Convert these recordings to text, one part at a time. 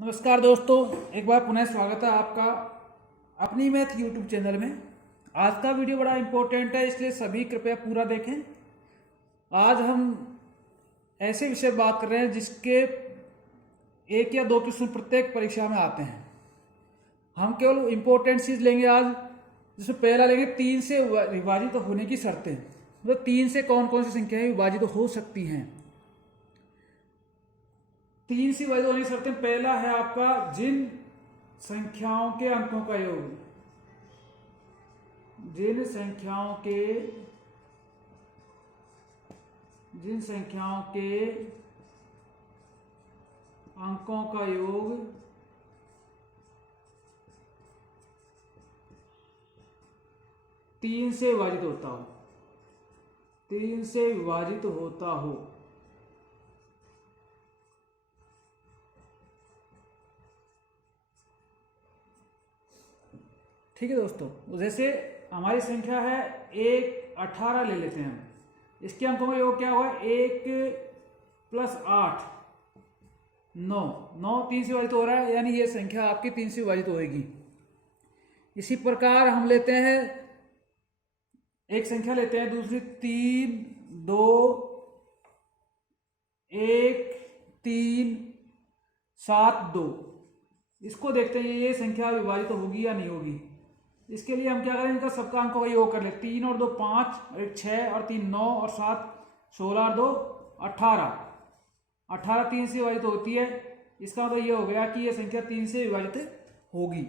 नमस्कार दोस्तों, एक बार पुनः स्वागत है आपका अपनी मैथ यूट्यूब चैनल में। आज का वीडियो बड़ा इम्पोर्टेंट है, इसलिए सभी कृपया पूरा देखें। आज हम ऐसे विषय बात कर रहे हैं जिसके एक या दो क्वेश्चन प्रत्येक परीक्षा में आते हैं। हम केवल इम्पोर्टेंट चीज़ लेंगे आज, जिसमें पहला लेंगे 3 से विभाजित होने की शर्तें। मतलब 3 से कौन कौन सी संख्याएं विभाजित हो सकती हैं। 3 से विभाजित होने की शर्तें, पहला है आपका जिन संख्याओं के अंकों का योग, जिन संख्याओं के अंकों का योग 3 से विभाजित होता हो, 3 से विभाजित होता हो। ठीक है दोस्तों, जैसे हमारी संख्या है 1 18 ले लेते हैं हम। इसके अंकों का योग क्या होगा? 1 + 8 9। 9 3 से विभाजित हो रहा है, यानी ये संख्या आपकी 3 से विभाजित होगी। इसी प्रकार हम लेते हैं एक संख्या लेते हैं दूसरी, 3 2 1 3 7 2। इसको देखते हैं ये संख्या विभाजित होगी या नहीं होगी। इसके लिए हम क्या करें, इनका सबका अंकों का योग कर ले। 3 और 2 5 और 1 6 और 3 9 और 7 16 और 2 18। 18 3 से विभाजित होती है। इसका मतलब ये हो गया कि ये संख्या 3 से विभाजित होगी।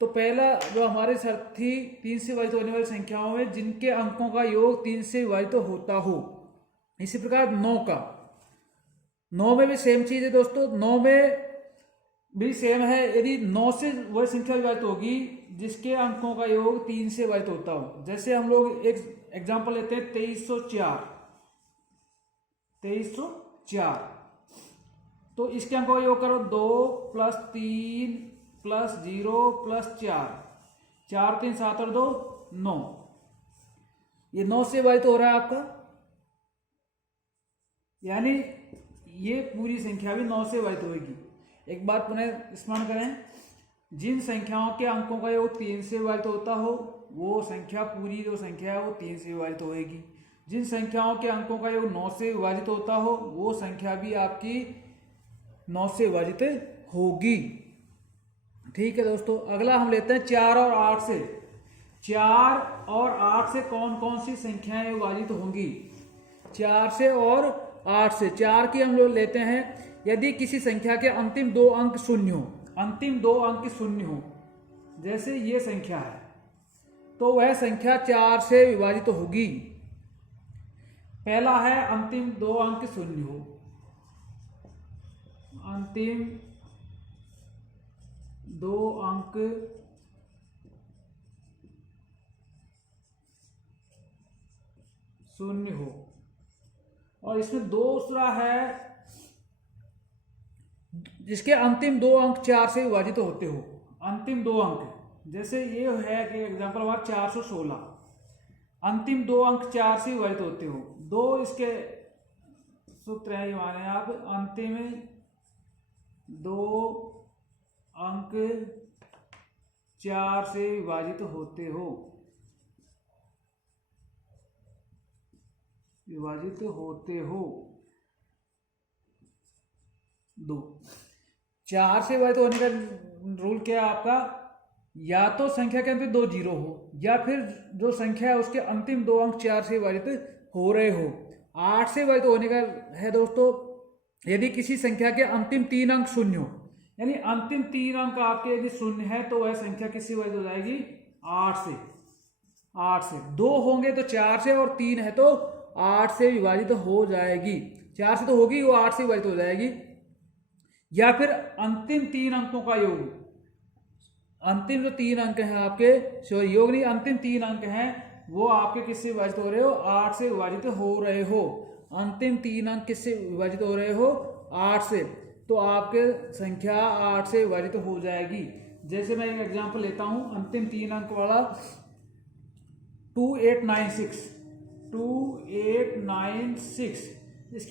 तो पहला जो हमारी शर्त थी, 3 से विभाजित होने वाली संख्याओं में जिनके अंकों का योग 3 से विभाजित होता हो। इसी प्रकार 9 का, 9 में भी सेम चीज है दोस्तों। 9 में भी सेम है, यदि 9 से वह संख्या विभाजित होगी जिसके अंकों का योग 3 से विभाजित होता हो। जैसे हम लोग एक एग्जांपल लेते हैं 2304। 2304 तो इसके अंकों का योग करो 2 + 3 + 0 + 4। 4 3 7 और 2 9। ये 9 से विभाजित हो रहा है आपका, यानी ये पूरी संख्या भी 9 से विभाजित होगी। एक बार पुनः स्मरण करें, जिन संख्याओं के अंकों का योग 3 से विभाजित होता हो वो संख्या, पूरी जो संख्या है वो 3 से विभाजित होगी। जिन संख्याओं के अंकों का योग 9 से विभाजित होता हो वो संख्या भी आपकी 9 से विभाजित होगी। ठीक है दोस्तों, अगला हम लेते हैं 4 और 8 से। 4 और 8 से कौन कौन सी संख्याएं विभाजित होंगी? 4 से और 8 से, 4 की हम लोग लेते हैं, यदि किसी संख्या के अंतिम 2 अंक शून्य हो, अंतिम 2 अंक शून्य हो, जैसे ये संख्या है, तो वह संख्या 4 से विभाजित होगी। पहला है अंतिम 2 अंक शून्य हो, अंतिम 2 अंक शून्य हो। और इसमें दूसरा है जिसके अंतिम 2 अंक 4 से विभाजित होते हो। अंतिम 2 अंक, जैसे ये है कि एग्जांपल हमारा 416, अंतिम 2 अंक 4 से विभाजित होते हो। 2 इसके सूत्र है, ये माने आप, अंतिम 2 अंक 4 से विभाजित होते हो, विभाजित होते हो। 2 4 से विभाजित होने का रूल क्या है आपका? या तो संख्या के अंतिम 2 जीरो हो, या फिर जो संख्या है उसके अंतिम 2 अंक 4 से विभाजित हो रहे हो। 8 से विभाजित होने का है दोस्तों, यदि किसी संख्या के अंतिम 3 अंक शून्य हो, यानी अंतिम 3 अंक आपके यदि शून्य है तो वह संख्या किससे विभाजित हो जाएगी? 8 से। 8 से 2 होंगे तो 4 से, और 3 है तो 8 से विभाजित हो जाएगी। 4 से तो होगी, वो 8 से विभाजित हो जाएगी। या फिर अंतिम 3 अंकों का योग, अंतिम जो 3 अंक हैं आपके, सॉरी योग नहीं, अंतिम 3 अंक हैं वो आपके किससे विभाजित हो रहे हो? 8 से विभाजित हो रहे हो। अंतिम 3 अंक किससे विभाजित हो रहे हो? 8 से। तो आपके संख्या 8 से विभाजित हो जाएगी। जैसे मैं एक एग्जांपल लेता हूं, अंतिम 3 अंक वाला 2896। 2896 इसके